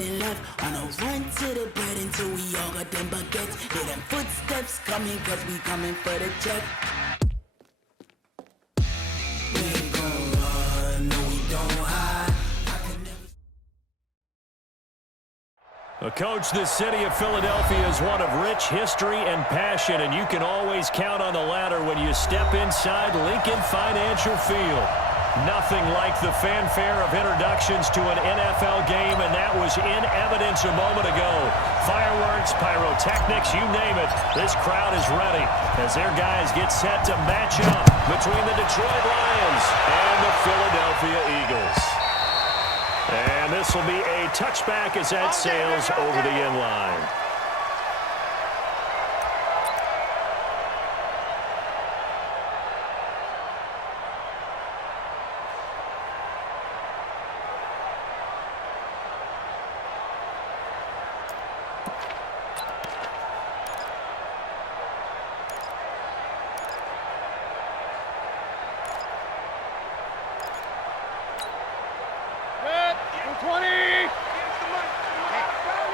nothing left. On a run to the bread until we all got them baguettes. Hear them footsteps coming, cause we coming for the check. We ain't gon' run, no we don't hide. Coach, the city of Philadelphia is one of rich history and passion, and you can always count on the ladder when you step inside Lincoln Financial Field. Nothing like the fanfare of introductions to an NFL game, and that was in evidence a moment ago. Fireworks, pyrotechnics, you name it. This crowd is ready as their guys get set to match up between the Detroit Lions and the Philadelphia Eagles. And this will be a touchback as that sails over the end line.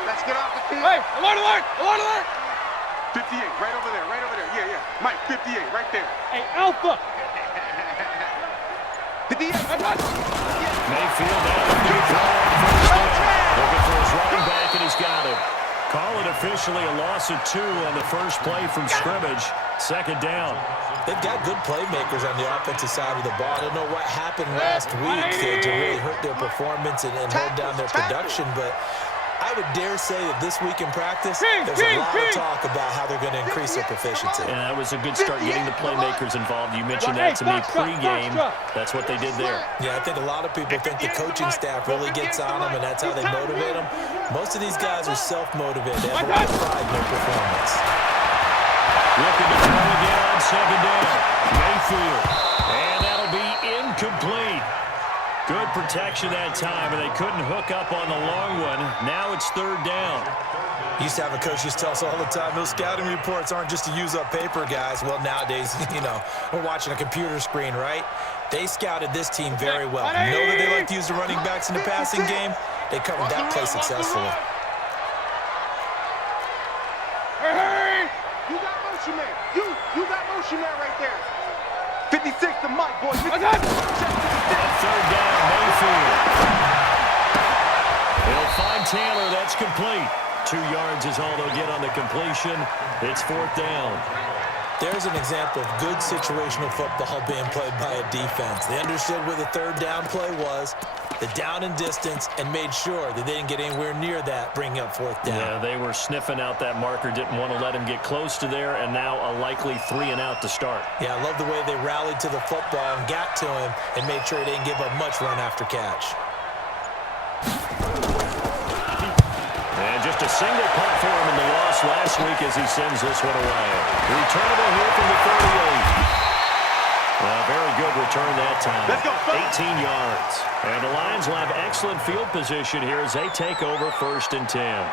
Let's get off the field. Hey, alert, alert, alert, alert. 58, right over there, right over there. Yeah, yeah. Mike, 58, right there. Hey, Alpha. 58. Mayfield down the deep throw on first down. Looking for his running back, and he's got him. Call it officially a loss of 2 on the first play from scrimmage. Second down. They've got good playmakers on the offensive side of the ball. I don't know what happened last week to really hurt their performance and hold down their production, but I would dare say that this week in practice, there's a lot of talk about how they're going to increase their proficiency. Yeah, that was a good start getting the playmakers involved. You mentioned that to me pregame. That's what they did there. Yeah, I think a lot of people think the coaching staff really gets on them, and that's how they motivate them. Most of these guys are self-motivated. They have a lot of pride in their performance. Looking to throw again on second down. Mayfield. And that'll be incomplete. Good protection that time, and they couldn't hook up on the long one. Now it's third down. Used to have a coach used to tell us all the time, those scouting reports aren't just to use up paper, guys. Well, nowadays, you know, we're watching a computer screen, right? They scouted this team very well. Know that they like to use the running backs in the passing game. They covered that play successfully. Hey! You got motion man. You got motion man right there. 56 to Mike, boys. Third down, Mayfield. They'll find Taylor. That's complete. 2 yards is all they'll get on the completion. It's fourth down. There's an example of good situational football being played by a defense. They understood where the third down play was, the down and distance, and made sure that they didn't get anywhere near that, bringing up fourth down. Yeah, they were sniffing out that marker, didn't want to let him get close to there, and now a likely 3 and out to start. Yeah, I love the way they rallied to the football and got to him and made sure he didn't give up much run after catch. And just a single punt for him in the loss last week as he sends this one away. Returnable here from the 38. Very good return that time. 18 yards. And the Lions will have excellent field position here as they take over first and 10.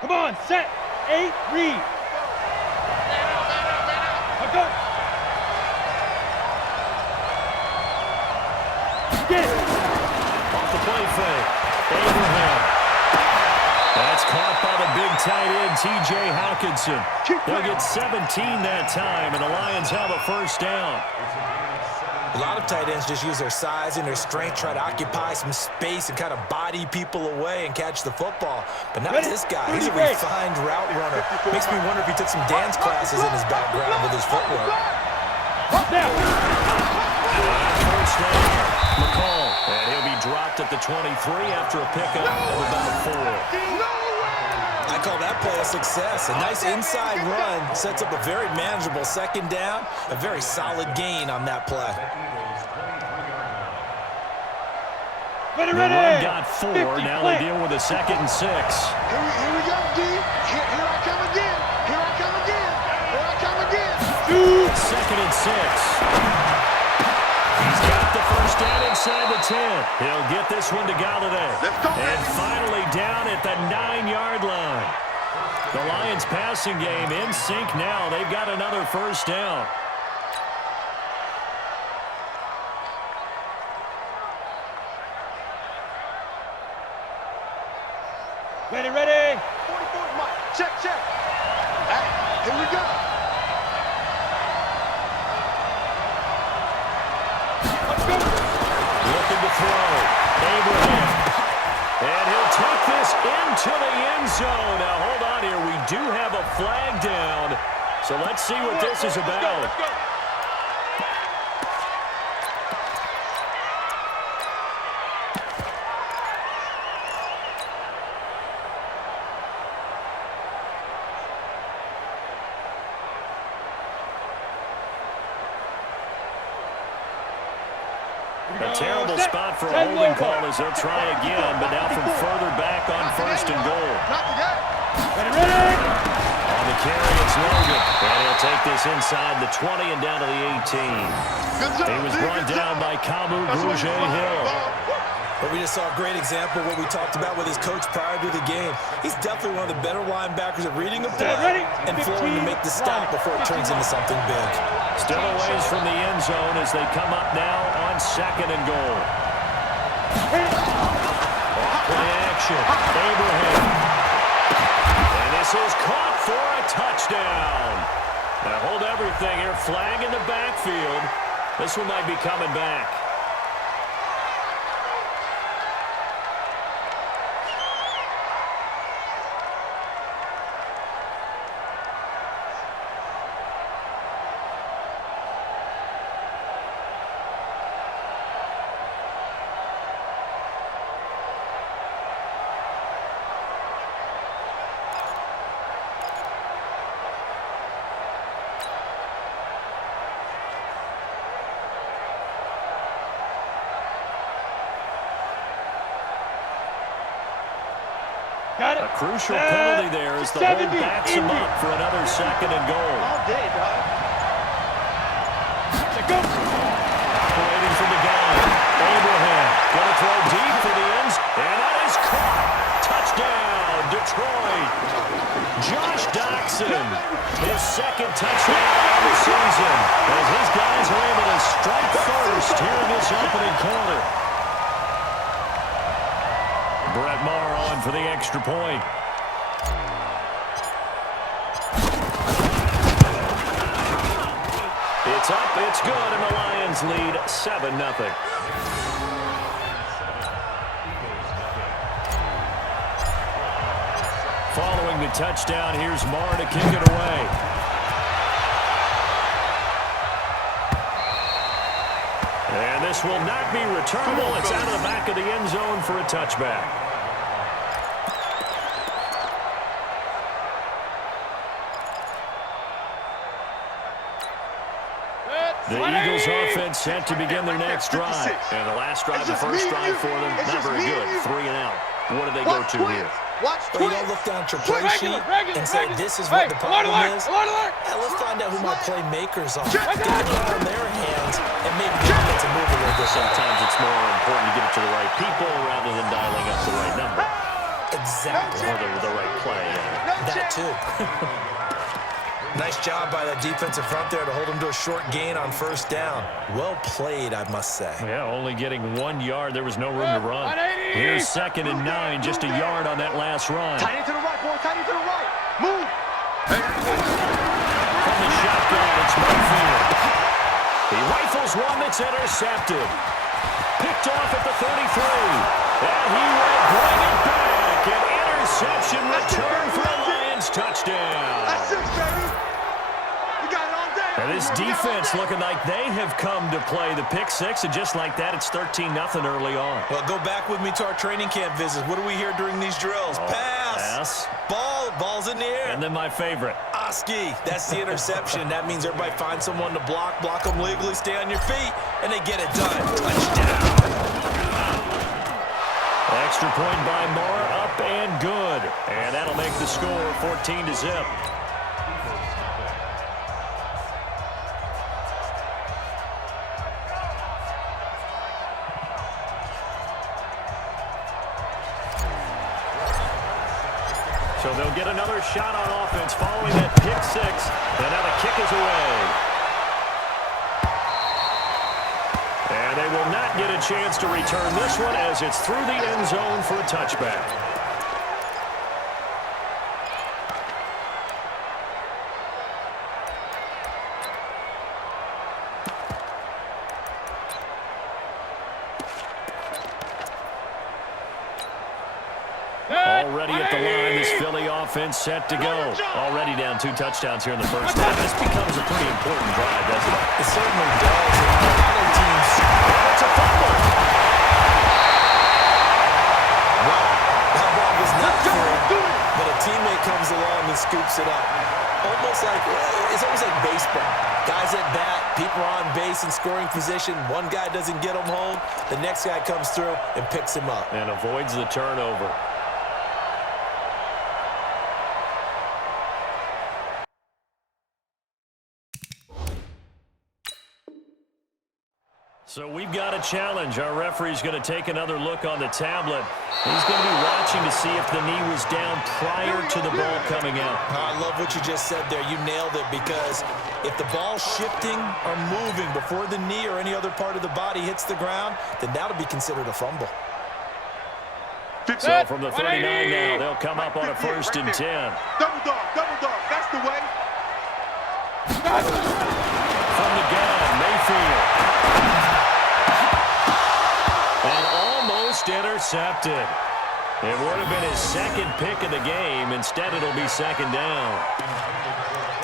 Come on, set, 8, read. Go. Get it. Off the play fake. Abraham. That's caught by the big tight end, T.J. Hawkinson. They'll get 17 that time, and the Lions have a first down. A lot of tight ends just use their size and their strength, try to occupy some space and kind of body people away and catch the football. But not this guy. He's a refined route runner. Makes me wonder if he took some dance classes in his background with his footwork. First down, McCall. And he'll be dropped at the 23 after a pickup of about 4. I call that play a success. A nice inside run sets up a very manageable second down. A very solid gain on that play. The run got 4. Now they deal with a 2nd and 6. Here we go, D. Here I come again. Here I come again. Here I come again. 2nd and 6. He's got down inside the 10. He'll get this one to Galladay. And finally down at the 9-yard line. The Lions passing game in sync now. They've got another first down. Ready, ready. 44, Mike. Check. Hey, here we go. Let's go. Looking to throw. Abraham. And he'll take this into the end zone. Now, hold on here. We do have a flag down. So let's see what this is about. Let's go. A terrible spot for a holding call as they'll try again, but now from further back on first and goal. Not today. Ready. On the carry, it's Logan. And he'll take this inside the 20 and down to the 18. Good job. He was brought down by Kamu Grugier-Hill. But we just saw a great example of what we talked about with his coach prior to the game. He's definitely one of the better linebackers at reading a play and flowing to make the stop before it turns into something big. Still a ways from the end zone as they come up now on second and goal. Play action. Abraham. And this is caught for a touchdown. Now hold everything here. Flag in the backfield. This one might be coming back. A crucial penalty there as the hold backs him up for another second and goal. All day, dog. Operating from the gun. Abraham going to throw deep for the ends, and that is caught. Touchdown, Detroit. Josh Doxson, his second touchdown of the season, as his guys are able to strike first here in this opening quarter. Brett Maher on for the extra point. It's up, it's good, and the Lions lead 7-0. Following the touchdown, here's Maher to kick it away. And this will not be returnable. It's out of the back of the end zone for a touchback. The Eagles offense set to begin their next drive. And the last drive, the first drive for them, not very good. 3 and out. What do they go to here? Well, you don't look down at your play sheet and say, this is what the problem is. Let's find out who my playmakers are. Get the ball in their hands and maybe get to move a little bit. Sometimes it's more important to get it to the right people rather than dialing up the right number. Exactly. Or the right play. That too. Nice job by that defensive front there to hold him to a short gain on first down. Well played, I must say. Yeah, only getting 1 yard. There was no room to run. Here's 2nd and 9, just a yard on that last run. Tight end to the right, boy. Tight end to the right. Move. From the shotgun, it's Mayfield. He rifles one that's intercepted. Picked off at the 33. And he will bring it back. An interception return for a Lions touchdown. That's it, baby. We got it all day. And this defense looking like they have come to play the pick six, and just like that, it's 13-0 early on. Well, go back with me to our training camp visits. What do we hear during these drills? Pass. Ball's in the air. And then my favorite. Oski, that's the interception. That means everybody finds someone to block them legally, stay on your feet, and they get it done. Touchdown. Extra point by Maher, up and good. And that'll make the score 14-0. So they'll get another shot on offense following that pick six. And now the kick is away. And they will not get a chance to return this one as it's through the end zone for a touchback. Already at the line, this Philly offense set to go. Already down 2 touchdowns here in the first half. This becomes a pretty important drive, doesn't it? It certainly does. And a lot of teams, it's a fumble. Well, that ball was not for him, but a teammate comes along and scoops it up. It's almost like baseball. Guys at bat, people are on base in scoring position. One guy doesn't get him home. The next guy comes through and picks him up. And avoids the turnover. So we've got a challenge. Our referee's going to take another look on the tablet. He's going to be watching to see if the knee was down prior to the ball coming out. I love what you just said there. You nailed it, because if the ball's shifting or moving before the knee or any other part of the body hits the ground, then that'll be considered a fumble. So from the 39 now, they'll come up on a 1st and 10. Double dog, that's the way. From the gun, Mayfield. And almost intercepted. It would have been his second pick of the game. Instead, it'll be 2nd down.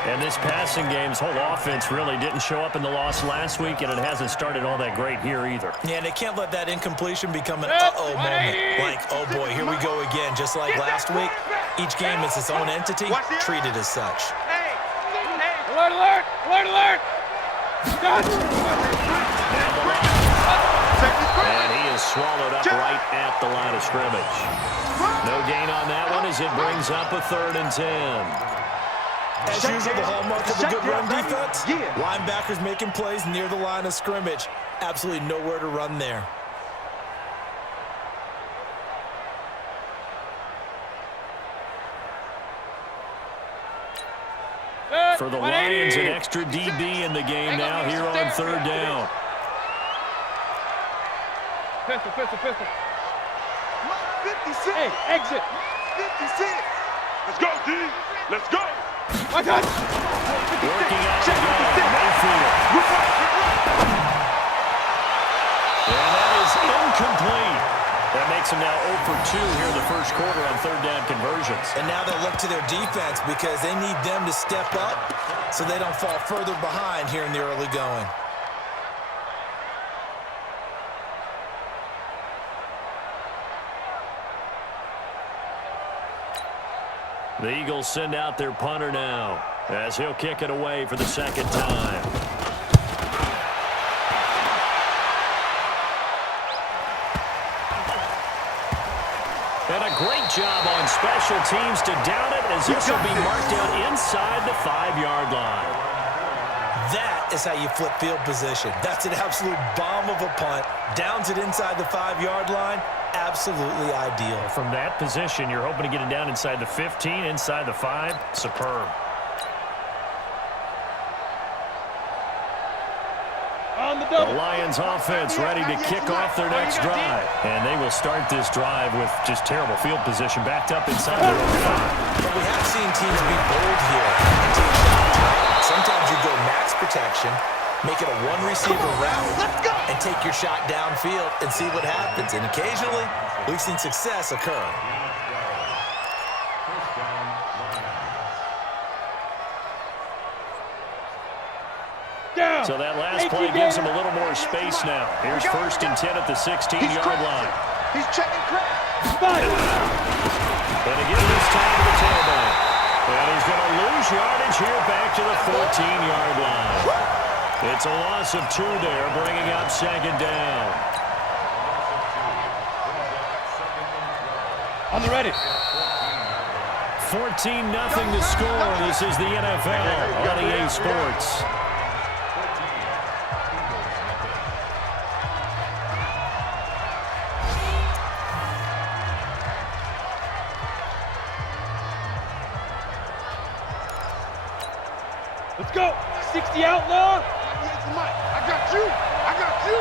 And this passing game's whole offense really didn't show up in the loss last week, and it hasn't started all that great here either. Yeah, they can't let that incompletion become an uh-oh moment. Like, oh boy, here we go again. Just like last week, each game is its own entity, treated as such. Alert, alert, alert, alert! And he is swallowed up right at the line of scrimmage. No gain on that one as it brings up a 3rd and 10. As usual, the hallmark of a good run defense, linebackers making plays near the line of scrimmage. Absolutely nowhere to run there. For the Lions, an extra DB in the game now here on 3rd down. Pistol. 56. Hey, exit. 56. Let's go, D. Let's go. My God. Working out the gun, Mayfield. And that is incomplete. That makes them now 0 for 2 here in the first quarter on 3rd down conversions. And now they'll look to their defense because they need them to step up so they don't fall further behind here in the early going. The Eagles send out their punter now as he'll kick it away for the 2nd time. And a great job on special teams to down it as this will be marked out inside the 5-yard line. That is how you flip field position. That's an absolute bomb of a punt. Downs it inside the 5-yard line. Absolutely ideal. From that position, you're hoping to get it down inside the 15, inside the 5. Superb. The Lions offense ready to kick off their next drive. And they will start this drive with just terrible field position backed up inside their own 5. But we have seen teams be bold here and take shots, right? Sometimes you go max protection, make it a 1-receiver route, and take your shot downfield and see what happens. And occasionally, we've seen success occur. So that last play gives him a little more space now. Here's 1st and 10 at the 16-yard line. He's checking crap. And again this time to the tailback. And he's going to lose yardage here back to the 14-yard line. It's a loss of 2 there, bringing up 2nd down. On the ready. 14-0 to score. This is the NFL on EA Sports. Let's go. 60 outlaw. I got you. I got you.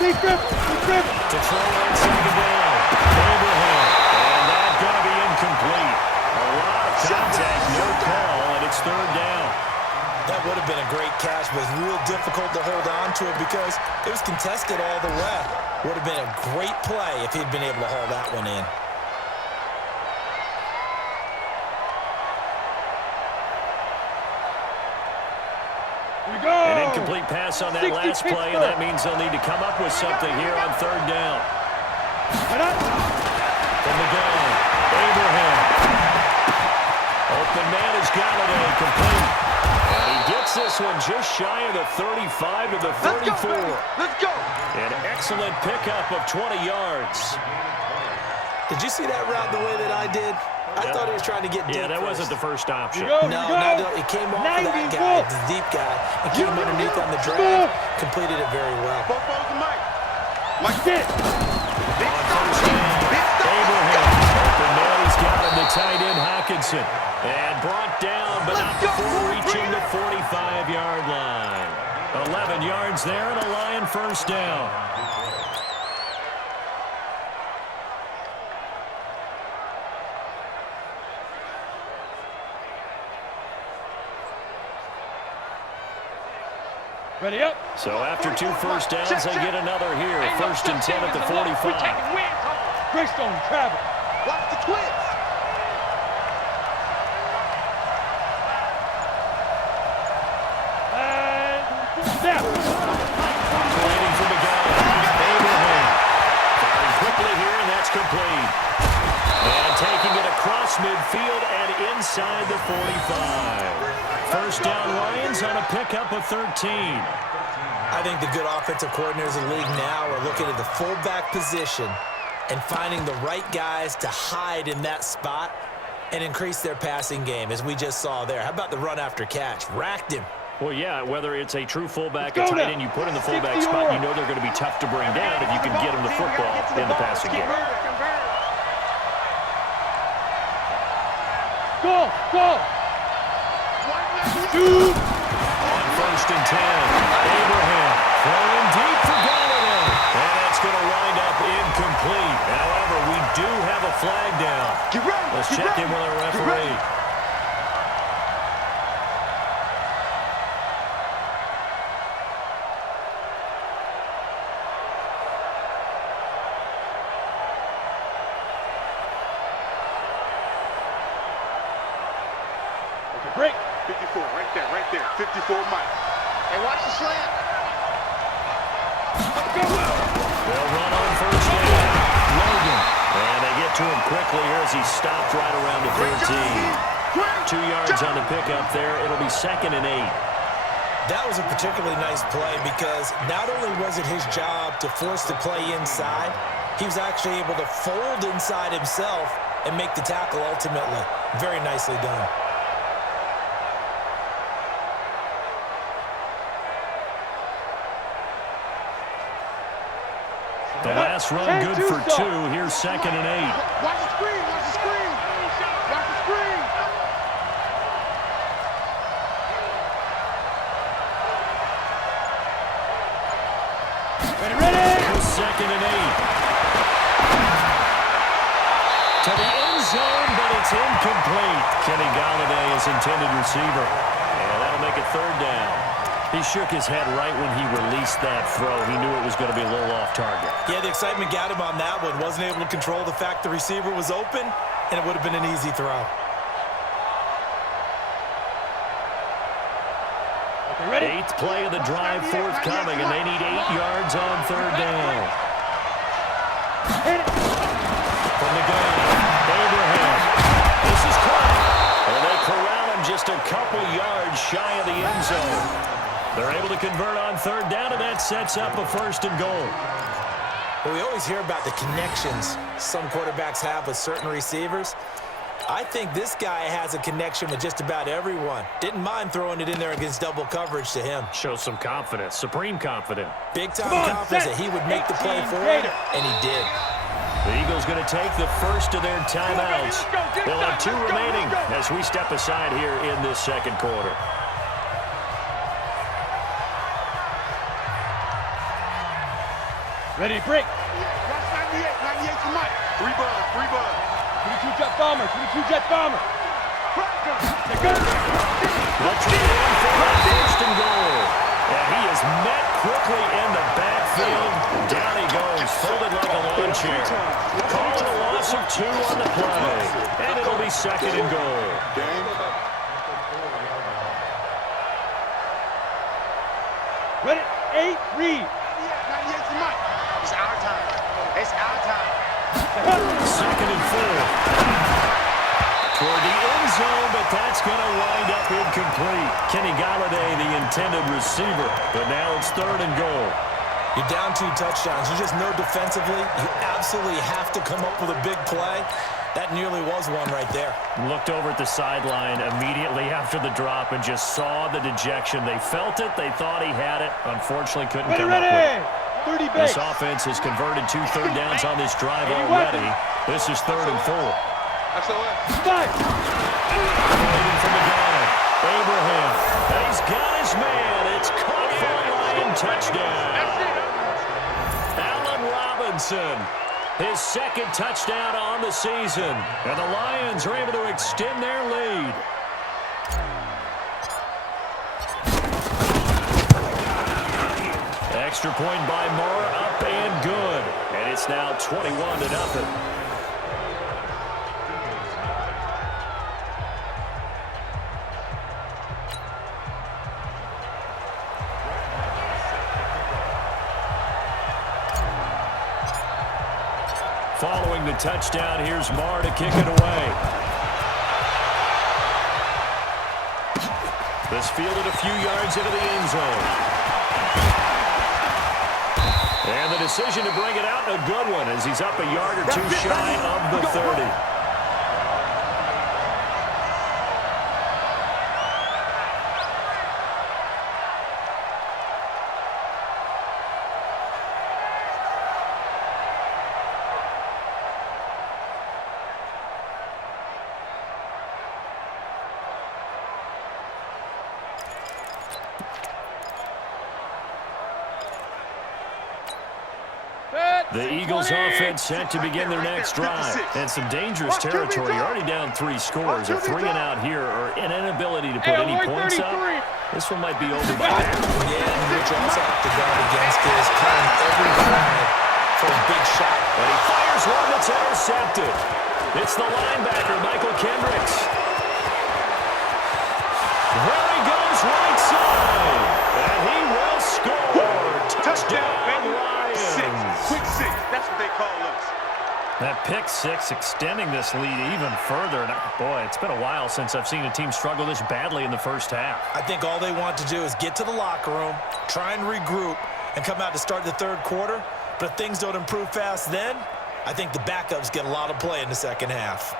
Deep grip. Deep grip. To throw on second down. Abraham. And that's going to be incomplete. A lot of contact, no call, and it's third down. That would have been a great catch, but it's real difficult to hold on to it because it was contested all the way. Would have been a great play if he'd been able to haul that one in. An incomplete pass on that last play, and that means they'll need to come up with something here on third down. From the gun, Abraham. Open man is Galladay, complete. And he gets this one just shy of the 35 to the 34. Let's go. An excellent pickup of 20 yards. Did you see that route the way that I did? I thought he was trying to get deep. Yeah, that wasn't the first option. No, it came off of that guy, the deep guy, and came underneath on the drag, completed it very well. Both balls to Mike. Mike Get. On first down, Abraham. Open man, he's got him to tight end Hockenson. And brought down, but not before reaching the 45-yard line. 11 yards there and a Lion first down. Ready up. So after 2 first downs, they get another here. First and 10 at the 45. Greystone travel. Watch the twins. And snap. Waiting for the guy. Abraham. Firing quickly here, and that's complete. And taking it across midfield and inside the 45. First down Lions on a pickup of 13. I think the good offensive coordinators in the league now are looking at the fullback position and finding the right guys to hide in that spot and increase their passing game, as we just saw there. How about the run after catch? Racked him. Well, yeah, whether it's a true fullback, a tight end you put in the fullback spot, you know they're going to be tough to bring down if you can get them the football in the passing game. Go. Shoot. On first and 10, Abraham throwing deep for Galladay. And that's going to wind up incomplete. However, we do have a flag down. Let's check in with our referee. Break. 54, right there. 54, Mike. Hey, watch the slant. They'll run on first down. Logan. And they get to him quickly here as he stopped right around the 13. 2 yards on the pickup there. It'll be second and 8. That was a particularly nice play because not only was it his job to force the play inside, he was actually able to fold inside himself and make the tackle ultimately. Very nicely done. The last run good for 2. Here's second and 8. Watch the screen. Watch the screen. Watch the screen. Ready. Here's second and 8. To the end zone, but it's incomplete. Kenny Galladay is intended receiver. And that'll make it third down. He shook his head right when he released that throw. He knew it was going to be a little off target. Yeah, the excitement got him on that one. Wasn't able to control the fact the receiver was open, and it would have been an easy throw. Okay, ready? 8th play of the drive forthcoming, and they need 8 yards on third down. From the gun, Abraham. This is caught. And they corral him just a couple yards shy of the end zone. They're able to convert on third down, and that sets up a first and goal. Well, we always hear about the connections some quarterbacks have with certain receivers. I think this guy has a connection with just about everyone. Didn't mind throwing it in there against double coverage to him. Shows some confidence, supreme confidence. Big-time confidence that he would make the play for him, and he did. The Eagles going to take the first of their timeouts. They'll have 2 remaining as we step aside here in this second quarter. Ready to break. Watch 98. 98 to Mike. 3 bud. 3 bud. 22 jet bomber. 22 jet bomber. They're good. Let's get in for a first and goal. And he is met quickly in the backfield. Down he goes, folded like a lawn chair. Calling a loss of 2 on the play. And it'll be second and goal. Ready, 8, read. 98 to Mike. It's our time. It's our time. Second and 4. Toward the end zone, but that's going to wind up incomplete. Kenny Galladay, the intended receiver. But now it's third and goal. You're down 2 touchdowns. You just know defensively, you absolutely have to come up with a big play. That nearly was one right there. Looked over at the sideline immediately after the drop and just saw the dejection. They felt it. They thought he had it. Unfortunately, couldn't come up with it. 30 This base. offense has converted 2 third downs on this drive already. This is third and 4. Five. Waiting for the guy, Abraham. And he's got his man. It's caught for a Lion touchdown. Allen Robinson, his second touchdown on the season. And the Lions are able to extend their lead. Extra point by Moore, up and good. And it's now 21-0. Following the touchdown, here's Marr to kick it away. This fielded a few yards into the end zone. And the decision to bring it out, a good one, as he's up a yard or 2 shy of the 30. The Eagles offense set to begin their next drive. And some dangerous territory. You're already down 3 scores. A 3 and out here, or an inability to put any points up. This one might be over by half. Yeah, and what you also have to guard against is cutting every flag for a big shot. And he fires one that's intercepted. It's the linebacker, Michael Kendricks. There he goes, right side. And he will score. Touchdown, Lions. Quick 6. That's what they call us. That pick 6 extending this lead even further. And boy, it's been a while since I've seen a team struggle this badly in the first half. I think all they want to do is get to the locker room, try and regroup, and come out to start the third quarter. But if things don't improve fast then, I think the backups get a lot of play in the second half.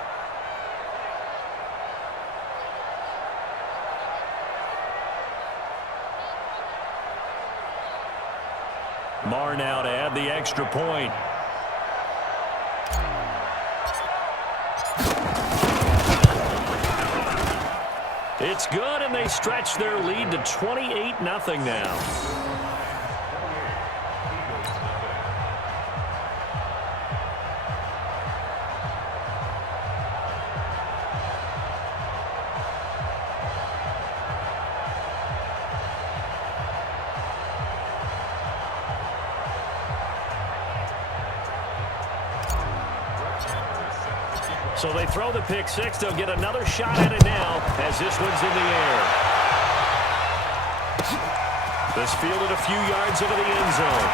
Marr now to add the extra point. It's good, and they stretch their lead to 28-0 now. So they throw the pick 6. They'll get another shot at it now as this one's in the air. This fielded a few yards into the end zone.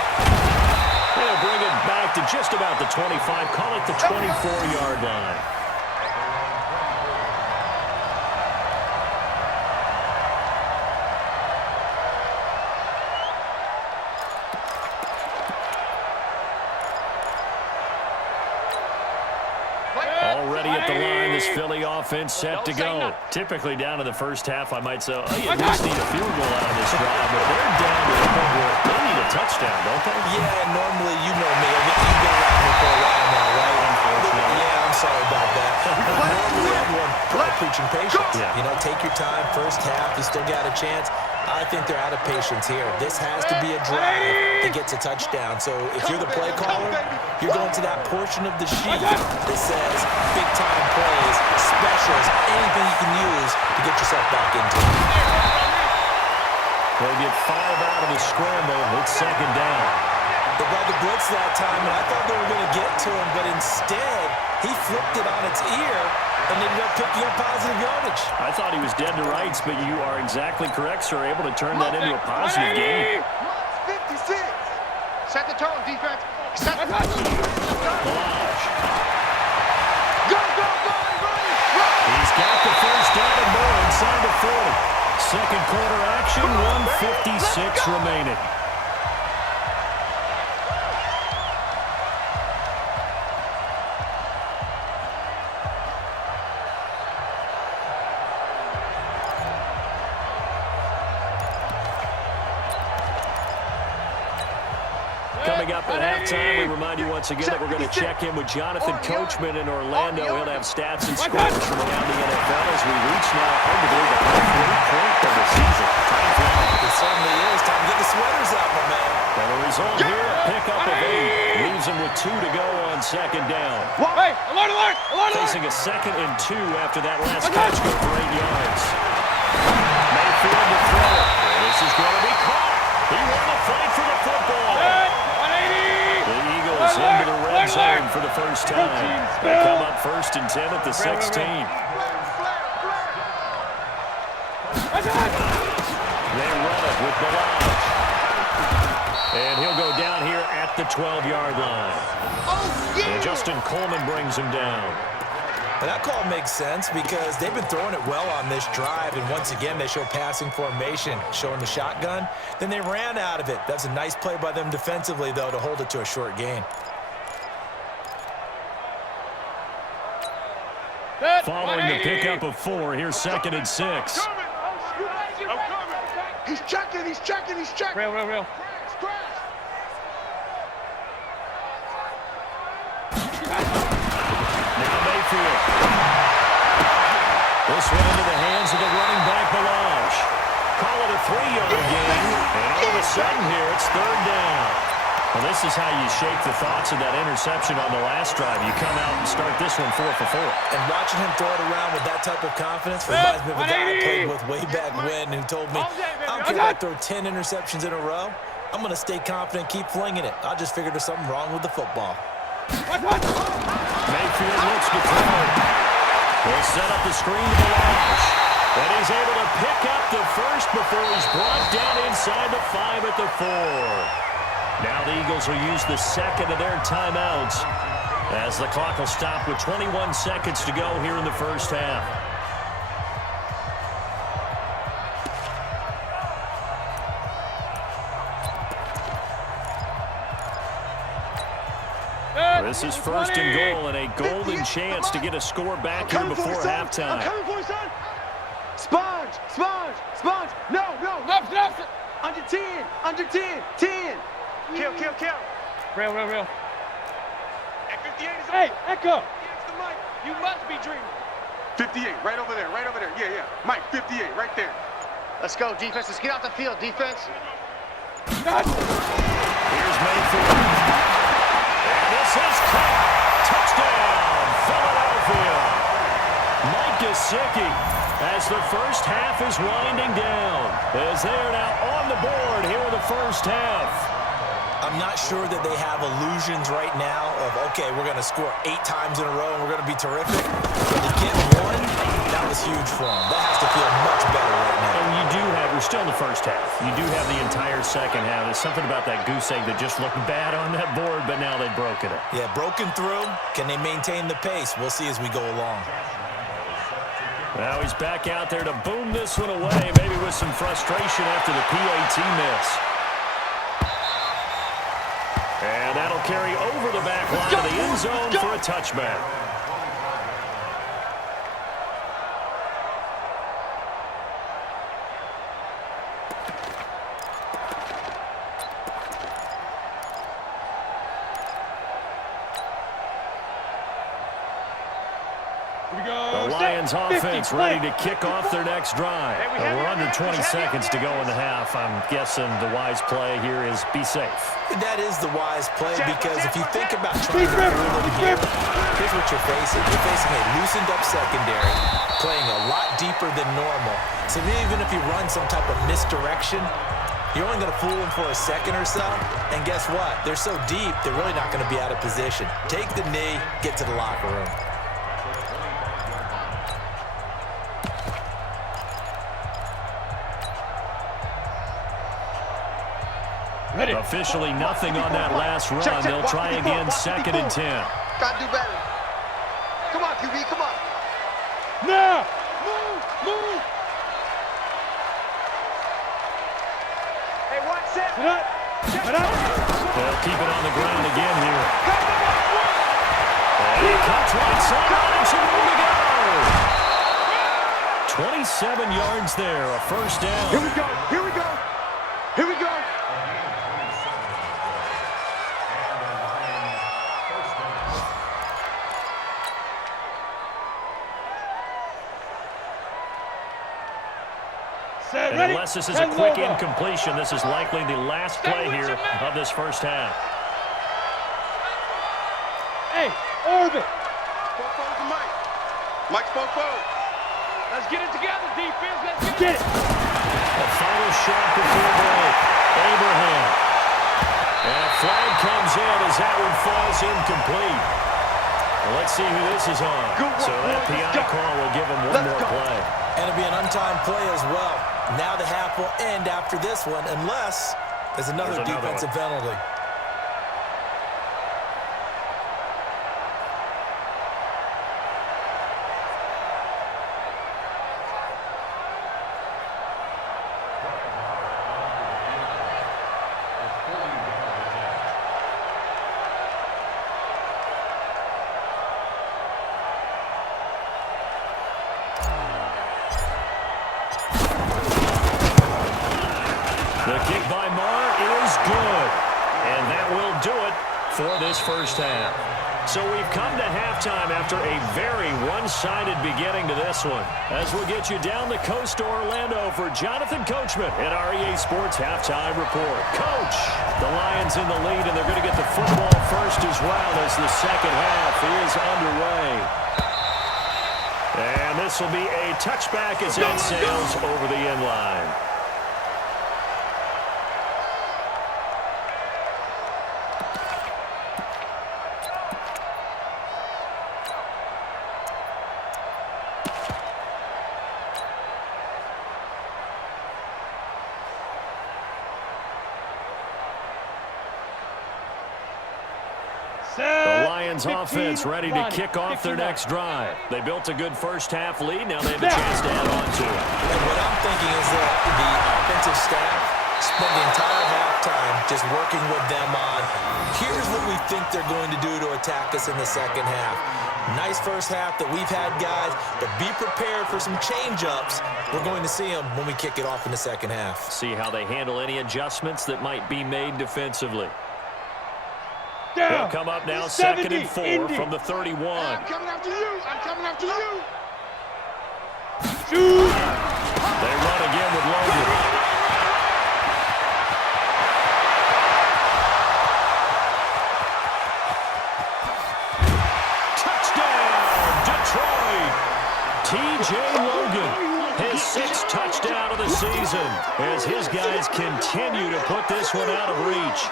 They'll bring it back to just about the 25. Call it the 24-yard line. Already at the line, this Philly offense set to go. Typically down in the first half, I might say, oh, you at least need a field goal out of this drive, but they're down to the point where they need a touchdown, don't they? Yeah, normally, you know me. You've been around me for a while now, right? teaching patience. Yeah. You know, take your time. First half, you still got a chance. I think they're out of patience here. This has to be a drive that gets a touchdown. So if you're the play caller, you're going to that portion of the sheet that says big-time plays, specials, anything you can use to get yourself back into it. They'll get 5 out of the scramble. It's second down. They brought the blitz that time, and I thought they were going to get to him, but instead, he flipped it on its ear and ended up picking up positive yardage. I thought he was dead to rights, but you are exactly correct, sir. Able to turn that into a positive gain. 56. Set the tone, defense. Set the tone. Balaj. Go, go, go, run. He's got the first down and more inside the 40. Second quarter action, 1:56 remaining. Coming up at halftime, we remind you once again that we're going to check in with Jonathan Coachman in Orlando. He'll have stats and scores from around the NFL as we reach now, hard to believe, the halfway point of the season. Time flies. It certainly is. Time to get the sweaters out, my man. And the result here, a pickup of 8. Leaves him with 2 to go on second down. Hey, alert, alert, alert, alert. Facing a 2nd and 2 after that last catch go for 8 yards. Mayfield to throw. This is going to be caught. He won the fight for the football. 180. The Eagles into the red zone for the first time. They come up 1st and 10 at the 16. They run it with Balaj. And he'll go down here at the 12-yard line. And Justin Coleman brings him down. And that call makes sense because they've been throwing it well on this drive, and once again, they show passing formation, showing the shotgun. Then they ran out of it. That's a nice play by them defensively, though, to hold it to a short gain. Following the pickup of 4, here's 2nd and 6. He's checking, he's checking, he's checking. Real. Now Mayfield. This one into the hands of the running back, Balaj. Call it a 3-yard gain, and all of a sudden here, it's 3rd down. Well, this is how you shake the thoughts of that interception on the last drive. You come out and start this one 4 for 4. And watching him throw it around with that type of confidence reminds me of a guy I played with way back when who told me, I don't care if I throw 10 interceptions in a row. I'm going to stay confident, keep flinging it. I just figured there's something wrong with the football. Mayfield looks to throw. He'll set up the screen to Balaj. And he's able to pick up the first before he's brought down inside the 5 at the 4. Now the Eagles will use the 2nd of their timeouts as the clock will stop with 21 seconds to go here in the first half. This is 1st and goal and a golden chance to get a score back here before halftime. I'm coming for you, son. Sponge. No. Under 10. 10. Kill. Real. At 58 is Hey, Echo. It's the mic. You must be dreaming. 58, right over there. Yeah. Mike, 58, right there. Let's go, defense. Let's get out the field, defense. Here's Mayfield. And this is caught. Touchdown, Philadelphia. Mike Gesicki as the first half is winding down. As they are now on the board here in the first half. I'm not sure that they have illusions right now of, okay, we're going to score 8 times in a row and we're going to be terrific. But to get 1, that was huge for them. That has to feel much better right now. And you do have, we're still in the first half. You do have the entire second half. There's something about that goose egg that just looked bad on that board, but now they've broken it. Yeah, broken through. Can they maintain the pace? We'll see as we go along. Now he's back out there to boom this one away, maybe with some frustration after the PAT miss. And that'll carry over the back line of the end zone for a touchback. Lions offense ready to kick off their next drive. We're under 20 seconds to go in the half. I'm guessing the wise play here is be safe. That is the wise play, because if you think about trying to pull them here, here's what you're facing. You're facing a loosened up secondary, playing a lot deeper than normal. So even if you run some type of misdirection, you're only going to fool them for a second or so. And guess what? They're so deep, they're really not going to be out of position. Take the knee, get to the locker room. Ready. Officially nothing on that last run. They'll try again, 2nd and 10. Gotta do better. Come on, QB, come on. Now! Move! Move! Hey, watch set. Get up! Get up! They'll keep it on the ground again here. And he cuts right side, some room to go. 27 yards there, a first down. Here we go. Here we go. Here we go. And unless this is a quick incompletion, this is likely the last play here of this first half. Hey, orbit! Four-four's Mike. Mike's four-four. Let's get it together, defense. Let's get it. The final shot before break. Abraham. And a flag comes in as that one falls incomplete. Well, let's see who this is on. So that PI call will give him one more play. And it'll be an untimed play as well. Now the half will end after this one, unless there's another defensive penalty. The kick by Marr is good. And that will do it for this first half. So we've come to halftime after a very one-sided beginning to this one. As we'll get you down the coast to Orlando for Jonathan Coachman at our EA Sports Halftime Report. Coach, the Lions in the lead, and they're going to get the football first as well as the second half is underway. And this will be a touchback as it sails over the end line. The Lions offense ready to kick off their next drive. They built a good first half lead. Now they have a chance to add on to it. And what I'm thinking is that the offensive staff spent the entire halftime just working with them on, here's what we think they're going to do to attack us in the second half. Nice first half that we've had, guys, but be prepared for some change-ups. We're going to see them when we kick it off in the second half. See how they handle any adjustments that might be made defensively. Down. They'll come up now, 2nd and 4 Indy. from the 31. I'm coming after you. I'm coming after you. Shoot. They run again with Logan. Touchdown, Detroit. T.J. Logan, his 6th touchdown of the season as his guys continue to put this one out of reach.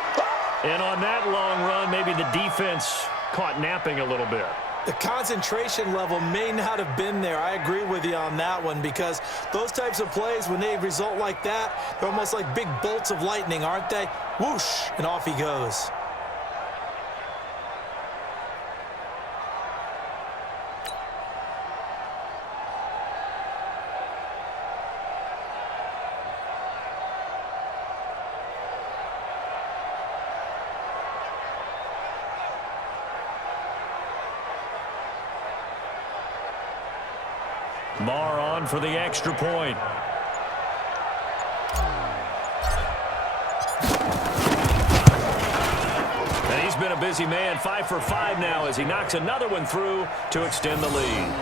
And on that long run, maybe the defense caught napping a little bit. The concentration level may not have been there. I agree with you on that one, because those types of plays, when they result like that, they're almost like big bolts of lightning, aren't they? Whoosh, and off he goes. Marr on for the extra point. And he's been a busy man, 5 for 5 now as he knocks another one through to extend the lead.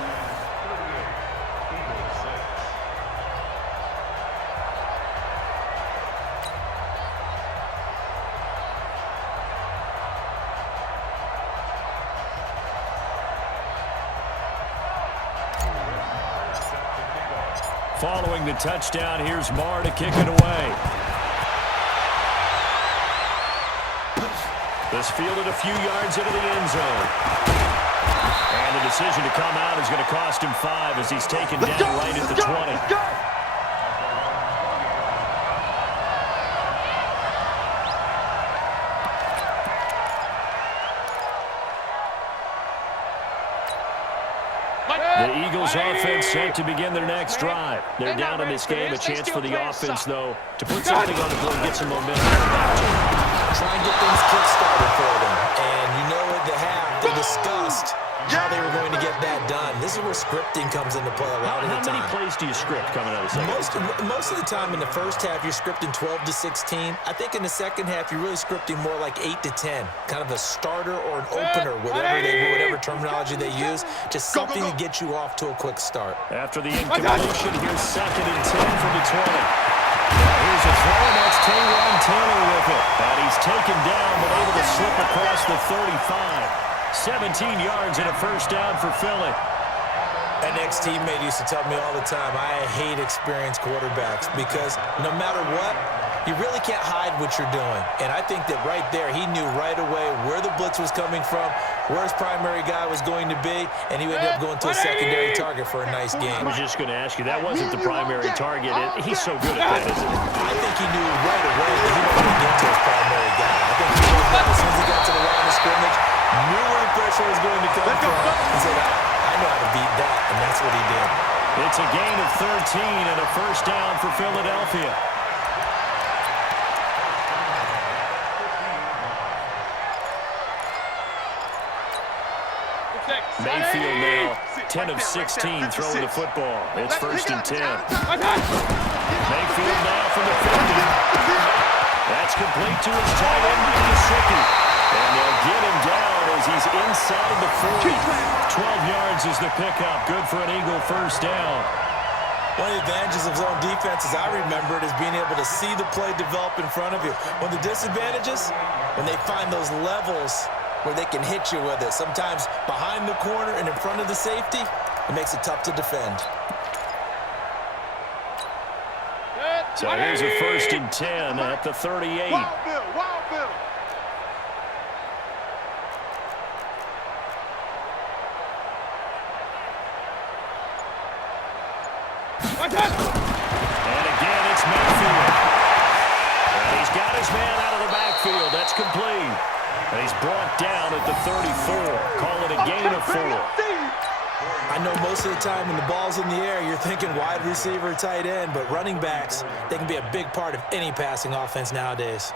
Following the touchdown, here's Marr to kick it away. This fielded a few yards into the end zone. And the decision to come out is going to cost him 5 as he's taken down right at the 20. The Eagles offense set to begin their next drive. They're down in this game. A chance for the offense, though, to put something on the board and get some momentum. Try and get things kick-started for them. And you know at the half, they discussed how they were going to get that done. This is where scripting comes into play a lot of the time. How many plays do you script coming out of the second? Most of the time in the first half, you're scripting 12 to 16. I think in the second half, you're really scripting more like 8 to 10. Kind of a starter or an opener, whatever terminology they use. Just something to get you off to a quick start. After the incompletion, here's 2nd and 10 from the 20. Now here's a throw, and that's Taywan Taylor with it. And he's taken down, but able to slip across the 35. 17 yards and a first down for Philly. An ex-teammate used to tell me all the time, I hate experienced quarterbacks because no matter what, you really can't hide what you're doing. And I think that right there, he knew right away where the blitz was coming from, where his primary guy was going to be, and he ended up going to a secondary target for a nice game. I was just going to ask you, that wasn't the primary target. He's so good at that, isn't he? I think he knew right away that he wasn't going to get to his primary guy. I think he knew that as soon as he got to the line of scrimmage, knew where the pressure was going to come from, and said, I know how to beat that, and that's what he did. It's a gain of 13 and a first down for Philadelphia. Mayfield now 10 of 16 throwing the football. It's 1st and 10. Mayfield now from the 50. That's complete to his tight end, Gesicki. And they'll get him down as he's inside the 40. 12 yards is the pickup. Good for an Eagle first down. One of the advantages of zone defense, as I remember it, is being able to see the play develop in front of you. One of the disadvantages, when they find those levels where they can hit you with it. Sometimes behind the corner and in front of the safety, it makes it tough to defend. So here's a 1st and 10 at the 38. Wild Bill. And again, it's Mayfield. And he's got his man out of the backfield. That's complete. And he's brought down at the 34. Call it a gain of 4. I know most of the time when the ball's in the air, you're thinking wide receiver, tight end, but running backs, they can be a big part of any passing offense nowadays.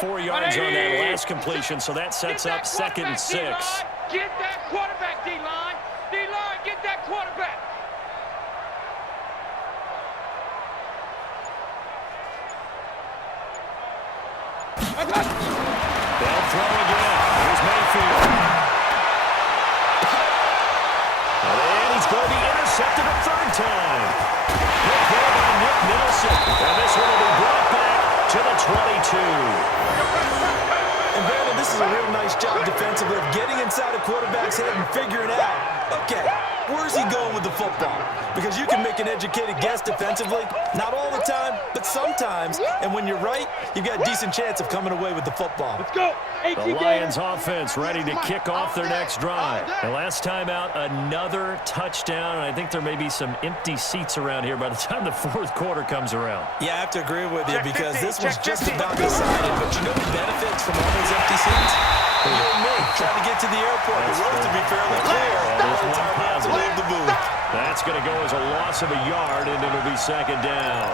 Four yards on that last completion, so that sets up 2nd and 6. Get that quarterback, D-line. D-line, get that quarterback. They'll throw again. Here's Mayfield. And he's going to be intercepted a 3rd time. Hit there by Nick Nelson. And this one will be brought back to the 22. And Brandon, this is a real nice job defensively of getting inside a quarterback's head and figuring out, okay, where's he going with the football? Because you can make an educated guess defensively, not all the time, but sometimes. And when you're right, you've got a decent chance of coming away with the football. Let's go. The Lions offense ready to kick off their next drive. The last time out, another touchdown, and I think there may be some empty seats around here by the time the 4th quarter comes around. Yeah, I have to agree with you because this was just about decided. But you know the benefits from all those empty seats? You and me trying to get to the airport. The road to be fairly clear. There's one Time to positive. leave the booth. That's going to go as a loss of a yard, and it'll be 2nd down.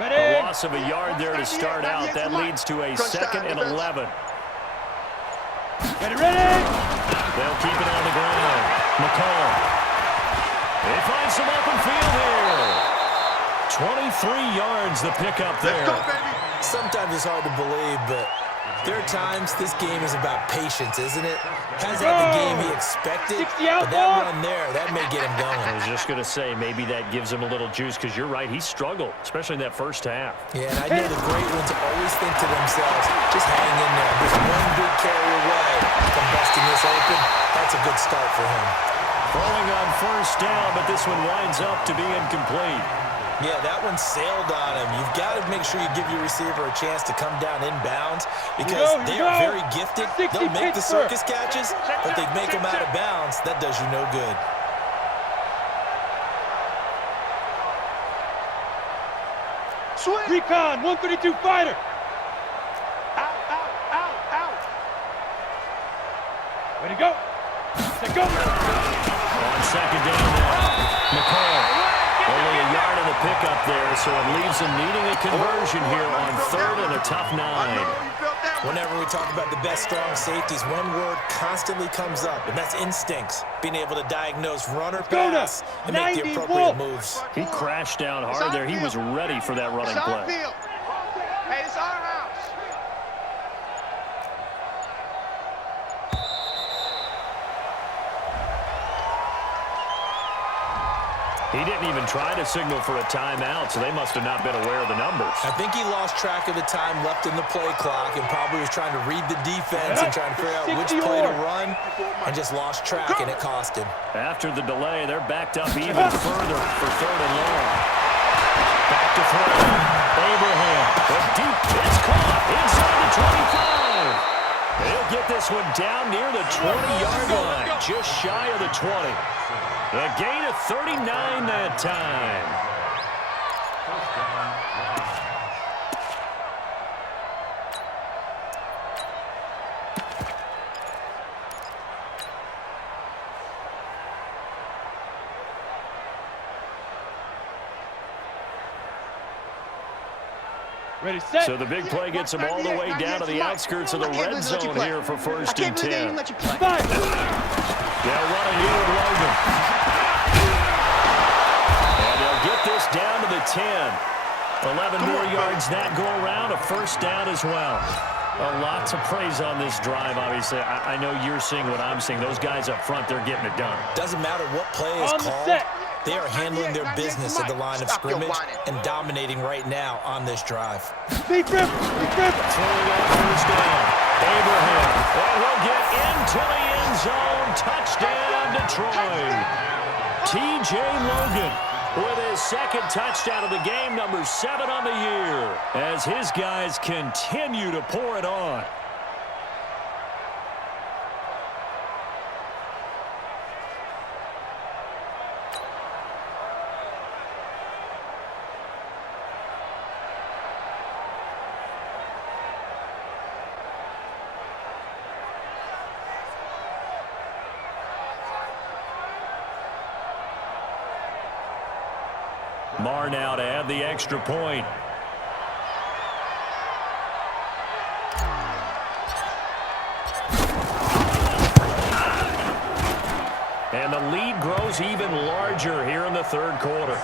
A loss of a yard there to start out. That leads to a 2nd and 11. Get it ready. They'll keep it on the ground. McCall. They find some open field here. 23 yards the pickup there. Sometimes it's hard to believe, but There are times this game is about patience, isn't it? Hasn't had the game he expected, but that run there, that may get him going. I was just going to say, maybe that gives him a little juice, because you're right, he struggled, especially in that first half. Yeah, and I know the great ones always think to themselves, just hang in there. Just one big carry away from busting this open. That's a good start for him. Throwing on first down, but this one winds up to be incomplete. Yeah, that one sailed on him. You've got to make sure you give your receiver a chance to come down inbounds because they are very gifted. They'll make the circus catches, but they make them out of bounds. That does you no good. Recon, 132 fighter. Out. Ready to go. Set go. On second down now, McCall. Only a yard of the pickup there, so it leaves him needing a conversion here on 3rd and a tough 9. Whenever we talk about the best strong safeties, one word constantly comes up, and that's instincts. Being able to diagnose run or pass and make the appropriate moves. He crashed down hard there. He was ready for that running play. Hey, it's our house. He didn't even try to signal for a timeout, so they must have not been aware of the numbers. I think he lost track of the time left in the play clock and probably was trying to read the defense and trying to figure out which play to run and just lost track, and it cost him. After the delay, they're backed up even further for 3rd and long. Back to throw. Abraham. But deep. It's caught inside the 25. They'll get this one down near the 20-yard line, just shy of the 20. A gain of 39 that time. Ready, set. So the big play gets him all the way down to the outskirts of the red zone here for 1st and 10. They'll run it here with Logan. And they'll get this down to the 10. 11 more yards that go around, a 1st down as well. Lots of praise on this drive, obviously. I know you're seeing what I'm seeing. Those guys up front, they're getting it done. Doesn't matter what play is called. They are handling their business at the line of scrimmage and dominating right now on this drive. Big rip. Throwing on first down. Abraham. And he'll get into the end zone. Touchdown, Detroit. T.J. Logan with his 2nd touchdown of the game, number 7 on the year, as his guys continue to pour it on. Marr now to add the extra point. And the lead grows even larger here in the 3rd quarter.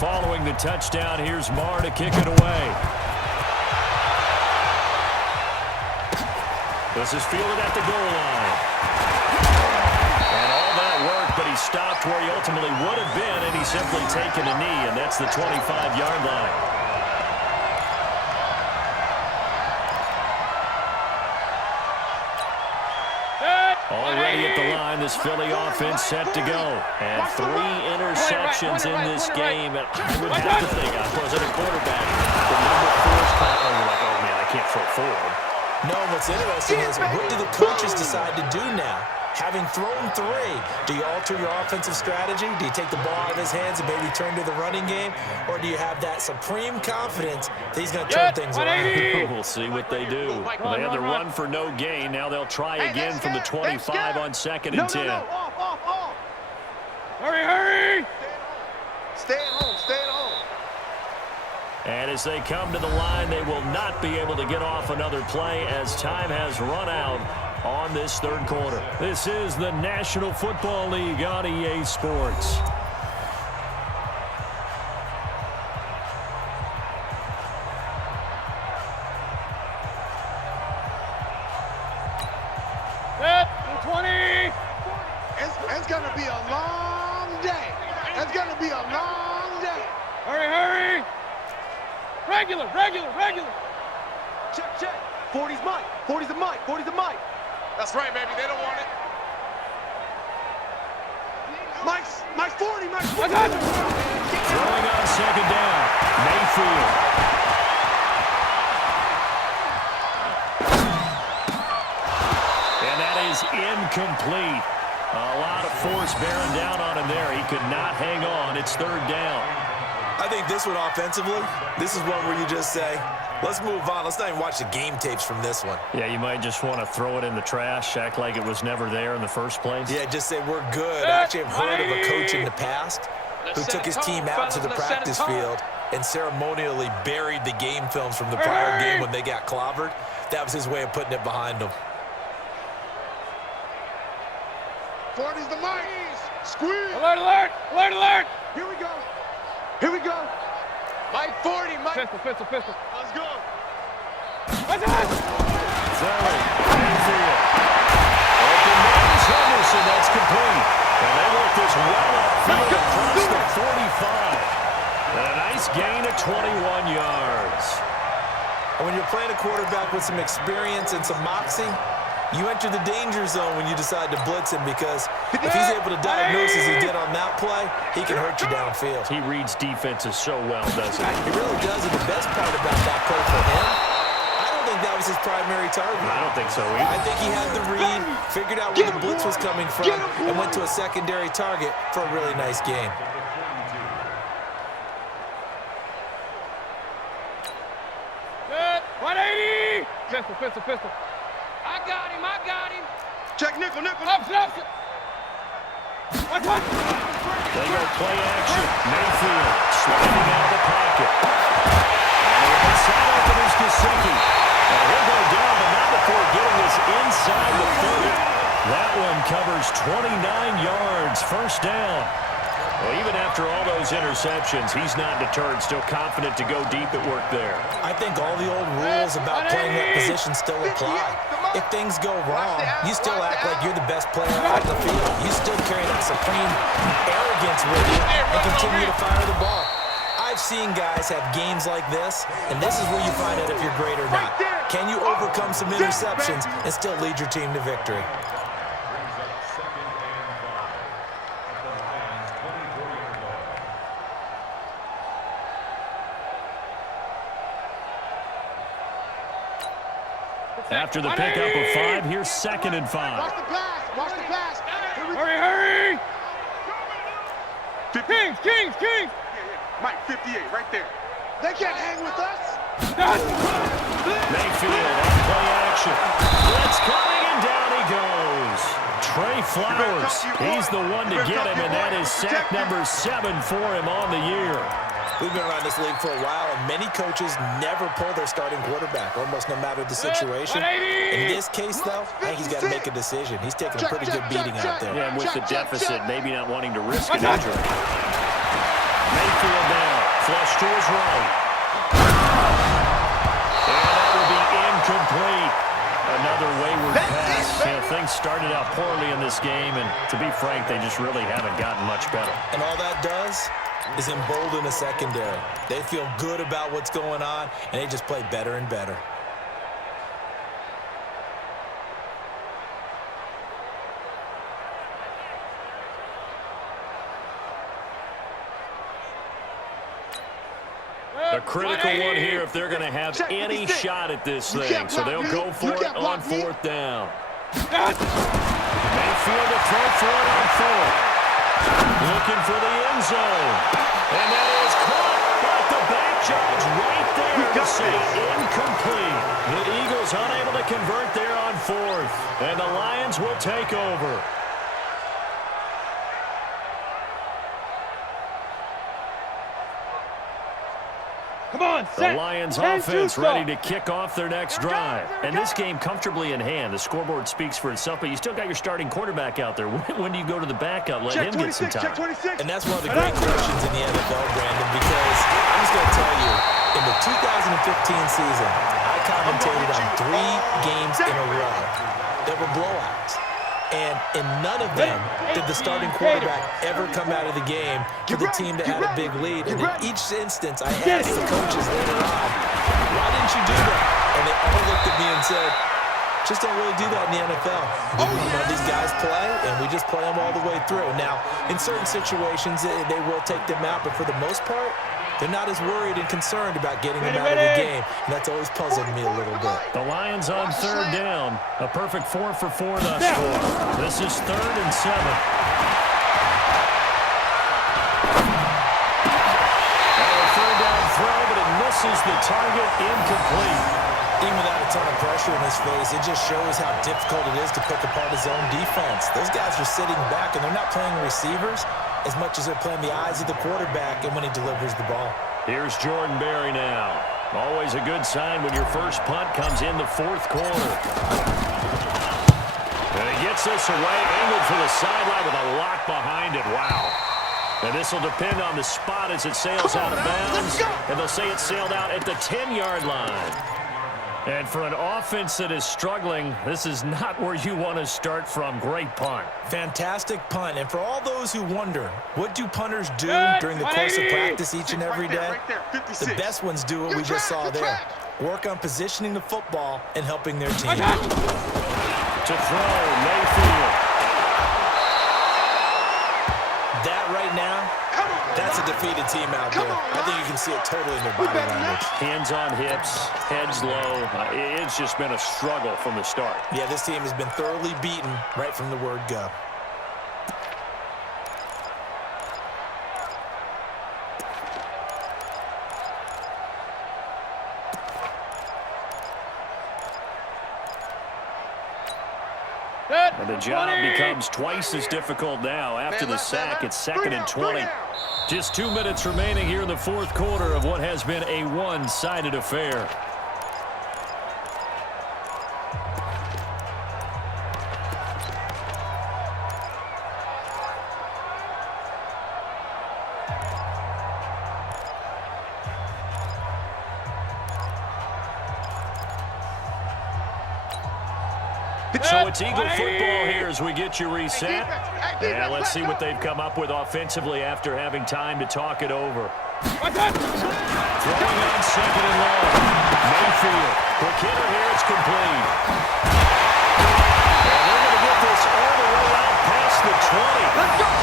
Following the touchdown, here's Marr to kick it away. This is fielded at the goal line. And all that work, but he stopped where he ultimately would have been, and he's simply taken a knee, and that's the 25-yard line. Already at the line, this Philly offense set to go. And 3 interceptions in this game. And I would have to think, I wasn't a quarterback. The number 4's caught, and you're like, oh, man, I can't throw 4. No, what's interesting is what do the coaches decide to do now? Having thrown 3, do you alter your offensive strategy? Do you take the ball out of his hands and maybe turn to the running game? Or do you have that supreme confidence that he's going to turn things around? We'll see what they do. They had the run for no gain. Now they'll try again from the 25 on 2nd and 10. Off. Hurry. Stay at home. And as they come to the line, they will not be able to get off another play as time has run out on this third quarter. This is the National Football League on EA Sports. M20. It's going to be a long day. It's going to be a long day. Hurry, hurry. Regular. Check. 40's Mike. 40's the Mike. 40's the Mike. That's right, baby. They don't want it. Mike's 40. Mike's 40. Throwing on second down, Mayfield. And that is incomplete. A lot of force bearing down on him there. He could not hang on. It's third down. I think this one offensively, this is one where you just say, let's move on. Let's not even watch the game tapes from this one. Yeah, you might just want to throw it in the trash, act like it was never there in the first place. Yeah, just say we're good. Actually, I've heard of a coach in the past who took his team out to the practice field and ceremonially buried the game films from the prior game when they got clobbered. That was his way of putting it behind them. 40's the Mike. Squeeze. Alert. Here we go. Mike 40, Mike. Pistol. Let's go. Throwing, Mayfield. Open man, Henderson, that's complete. And they work this well upfield across the 45. And a nice gain of 21 yards. And when you're playing a quarterback with some experience and some moxie, you enter the danger zone when you decide to blitz him, because if he's able to diagnose as he did on that play, he can hurt you downfield. He reads defenses so well, doesn't he? He really does, and the best part about that play for him, I don't think that was his primary target. I don't think so either. I think he had the read, figured out where the blitz was coming from, and went to a secondary target for a really nice gain. Good. 180. Pistol. I got him. Check nickel. Option. Watch. They go play action. Mayfield sliding out of the pocket. And the inside open is Gesicki. And he'll go down, but not before getting this inside the 30. That one covers 29 yards. First down. Well, even after all those interceptions, he's not deterred, still confident to go deep at work there. I think all the old rules about playing that position still apply. If things go wrong, you still act like you're the best player out on the field. You still carry that supreme arrogance with you and continue to fire the ball. I've seen guys have games like this, and this is where you find out if you're great or not. Can you overcome some interceptions and still lead your team to victory? After the pickup of 5, here's 2nd and 5. Watch the pass. Hurry. Kings. Mike 58 right there. They can't hang with us. Mayfield on play action. Blitz coming, and down he goes. Trey Flowers, he's the one to get him, and that is sack number 7 for him on the year. We've been around this league for a while, and many coaches never pull their starting quarterback, almost no matter the situation. In this case, though, I think he's got to make a decision. He's taking a pretty good beating out there. Yeah, and with the deficit, maybe not wanting to risk an injury. Mayfield down, flush to his right. And that will be incomplete. Another wayward pass. Yeah, things started out poorly in this game, and to be frank, they just really haven't gotten much better. And all that does is embolden the secondary. They feel good about what's going on, and they just play better and better. A critical one here if they're going to have any shot at this thing. So they'll go for it on 4th down. Mayfield to throw for it on 4th. Looking for the end zone. And that is caught, but the back judge right there to say incomplete. The Eagles unable to convert there on 4th. And the Lions will take over. Come on, The set. Lions And offense shoot ready them. to kick off their next drive. And this game comfortably in hand. The scoreboard speaks for itself, but you still got your starting quarterback out there. When do you go to the backup? Let Check him get some 26, time. check 26. And that's one of the great questions in the NFL, Brandon, because I'm just going to tell you, in the 2015 season, I commentated on 3 games in a row that were blowouts. And in none of them did the starting quarterback ever come out of the game for the team that had a big lead. And in each instance, I asked the coaches later on, why didn't you do that? And they all looked at me and said, just don't really do that in the NFL. You know, these guys play, and we just play them all the way through. Now, in certain situations, they will take them out, but for the most part, they're not as worried and concerned about getting them out of the game. And that's always puzzled me a little bit. The Lions on third down. A perfect 4 for 4 thus far. This is 3rd and 7. And a third down throw, but it misses the target, incomplete. Even without a ton of pressure in his face, it just shows how difficult it is to pick apart his own defense. Those guys are sitting back, and they're not playing receivers as much as they're playing the eyes of the quarterback and when he delivers the ball. Here's Jordan Berry now. Always a good sign when your first punt comes in the 4th quarter. And he gets this away, angled for the sideline with a lock behind it. Wow. And this will depend on the spot as it sails out of bounds. And they'll say it sailed out at the 10-yard line. And for an offense that is struggling, this is not where you want to start from. Great punt. Fantastic punt. And for all those who wonder, what do punters do during the course of practice each and every day? The best ones do what we just saw there. Work on positioning the football and helping their team. To throw, Mayfield. That right now, that's a defeated team out there. I think you can see it totally in their body language. Hands on hips, heads low. It's just been a struggle from the start. Yeah, this team has been thoroughly beaten right from the word go. And the job becomes twice as difficult now. After the sack, it's 2nd and 20. Just 2 minutes remaining here in the 4th quarter of what has been a one-sided affair. So it's Eagle football here as we get you reset. And let's see what they've come up with offensively after having time to talk it over. Throwing on 2nd and long. Mayfield. Quick hitter here. It's complete. And they're going to get this all the way out past the 20.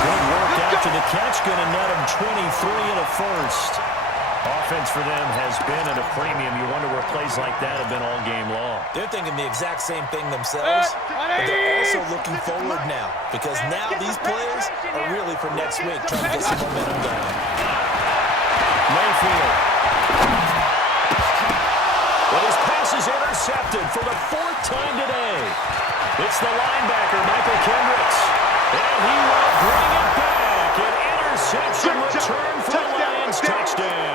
Good work after the catch. Going to net them 23 and a first. Offense for them has been at a premium. You wonder where plays like that have been all game long. They're thinking the exact same thing themselves, but they're also looking forward now because now these plays are really for next week, trying to get some momentum going. Mayfield. But his pass is intercepted for the 4th time today. It's the linebacker, Michael Kendricks. And he will bring it back. An interception return for the Lions. Touchdown.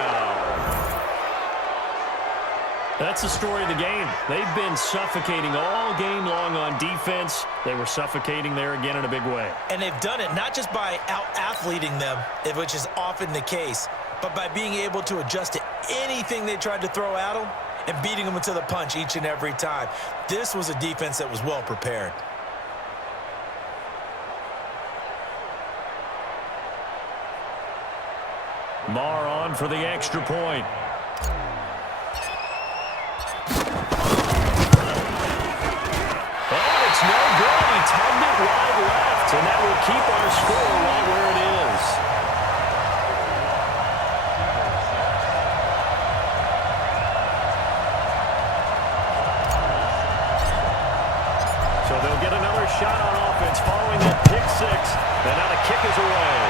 That's the story of the game. They've been suffocating all game long on defense. They were suffocating there again in a big way. And they've done it not just by out-athleting them, which is often the case, but by being able to adjust to anything they tried to throw at them and beating them to the punch each and every time. This was a defense that was well prepared. Marr on for the extra point. It's no good. He tugged it wide left, and that will keep our score right where it is. So they'll get another shot on offense following that pick six, and now the kick is away.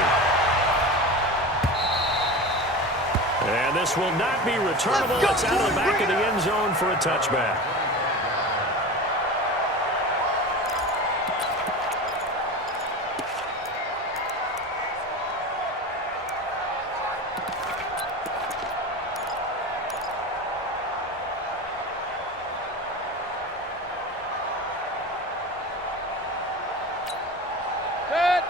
And this will not be returnable. It's out of the back of the end zone for a touchback.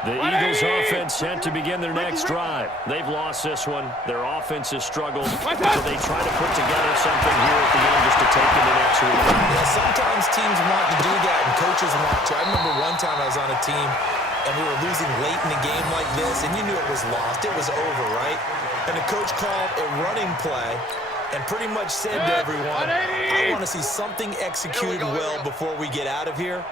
The Eagles offense set to begin their next drive. They've lost this one. Their offense has struggled, so they try to put together something here at the end just to take into next week. Yeah, sometimes teams want to do that and coaches want to. I remember one time I was on a team and we were losing late in a game like this, and you knew it was lost. It was over, right? And the coach called a running play and pretty much said to everyone, I want to see something executed well before we get out of here.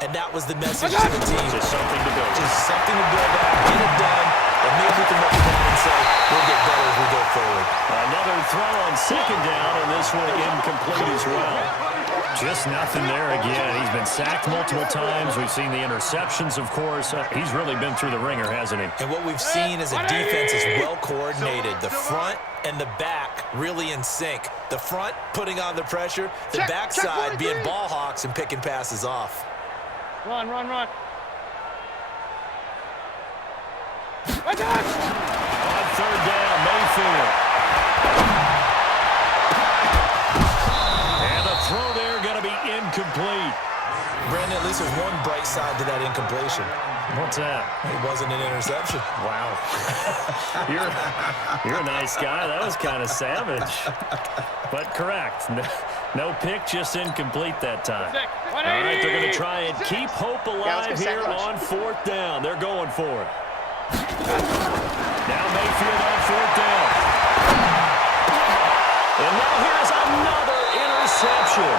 And that was the message to the team. Just something to build. Just something to build on, get it done, and maybe we can look at that and say, we'll get better as we go forward. Another throw on second down, and this one incomplete as well. Just nothing there again. He's been sacked multiple times. We've seen the interceptions, of course. He's really been through the ringer, hasn't he? And what we've seen is a defense is well coordinated. The front and the back really in sync. The front putting on the pressure, the backside being ball hawks and picking passes off. Run, run, run. On third down, Mayfield. And the throw there going to be incomplete. Brandon, at least there's one bright side to that incompletion. What's that? It wasn't an interception. Wow. You're a nice guy. That was kind of savage. But correct. No pick, just incomplete that time. All right, they're going to try and keep hope alive here on fourth down. They're going for it. Now Mayfield on fourth down. And now here's another interception.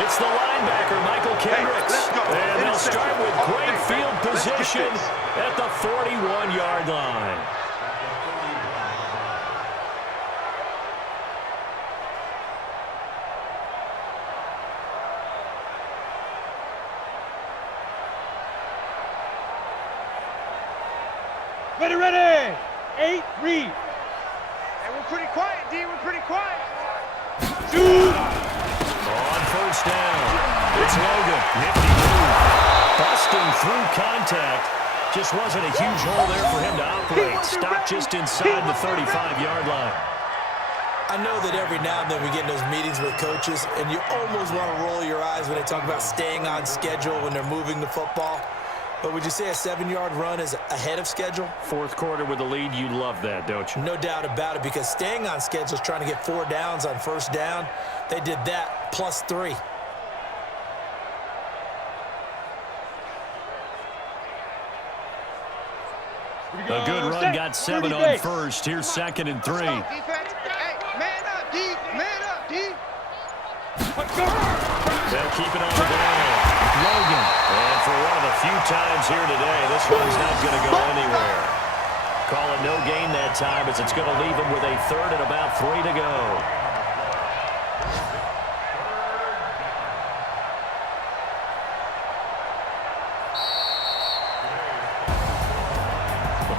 It's the linebacker, Michael Kendricks. And they'll start with great field position at the 41-yard line. Ready, ready. 8, read. Hey, we're pretty quiet, D. We're pretty quiet. Shoot. On first down, it's Logan. Nifty move. Busting through contact. Just wasn't a huge hole there for him to operate. Stopped just inside the 35-yard line. I know that every now and then we get in those meetings with coaches, and you almost want to roll your eyes when they talk about staying on schedule when they're moving the football. But would you say a 7-yard run is ahead of schedule? Fourth quarter with the lead, you love that, don't you? No doubt about it, because staying on schedule is trying to get 4 downs on first down. They did that plus 3. A good run, got 7 on first. Here's 2nd and 3. Defense. Hey, man up, D. Man up, D. They'll keep it on the ground. Logan. And for one of the few times here today, this one's not going to go anywhere. Call it no gain that time, as it's going to leave him with a 3rd and about 3 to go.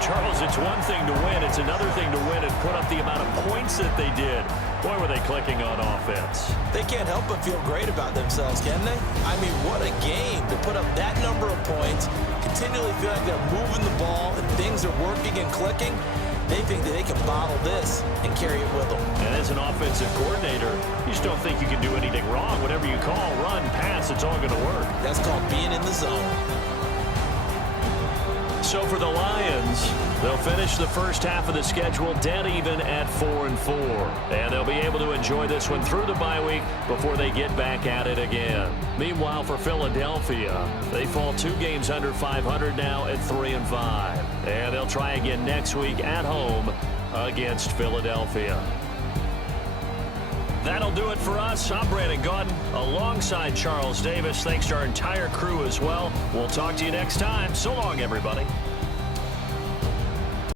Charles, it's one thing to win. It's another thing to win and put up the amount of points that they did. Boy, were they clicking on offense. They can't help but feel great about themselves, can they? I mean, what a game to put up that number of points, continually feel like they're moving the ball and things are working and clicking. They think that they can bottle this and carry it with them. And as an offensive coordinator, you just don't think you can do anything wrong. Whatever you call, run, pass, it's all going to work. That's called being in the zone. So for the Lions, they'll finish the first half of the schedule dead even at 4-4. And they'll be able to enjoy this one through the bye week before they get back at it again. Meanwhile, for Philadelphia, they fall 2 games under 500 now at 3-5. And they'll try again next week at home against Philadelphia. That'll do it for us. I'm Brandon Gaudin alongside Charles Davis. Thanks to our entire crew as well. We'll talk to you next time. So long, everybody.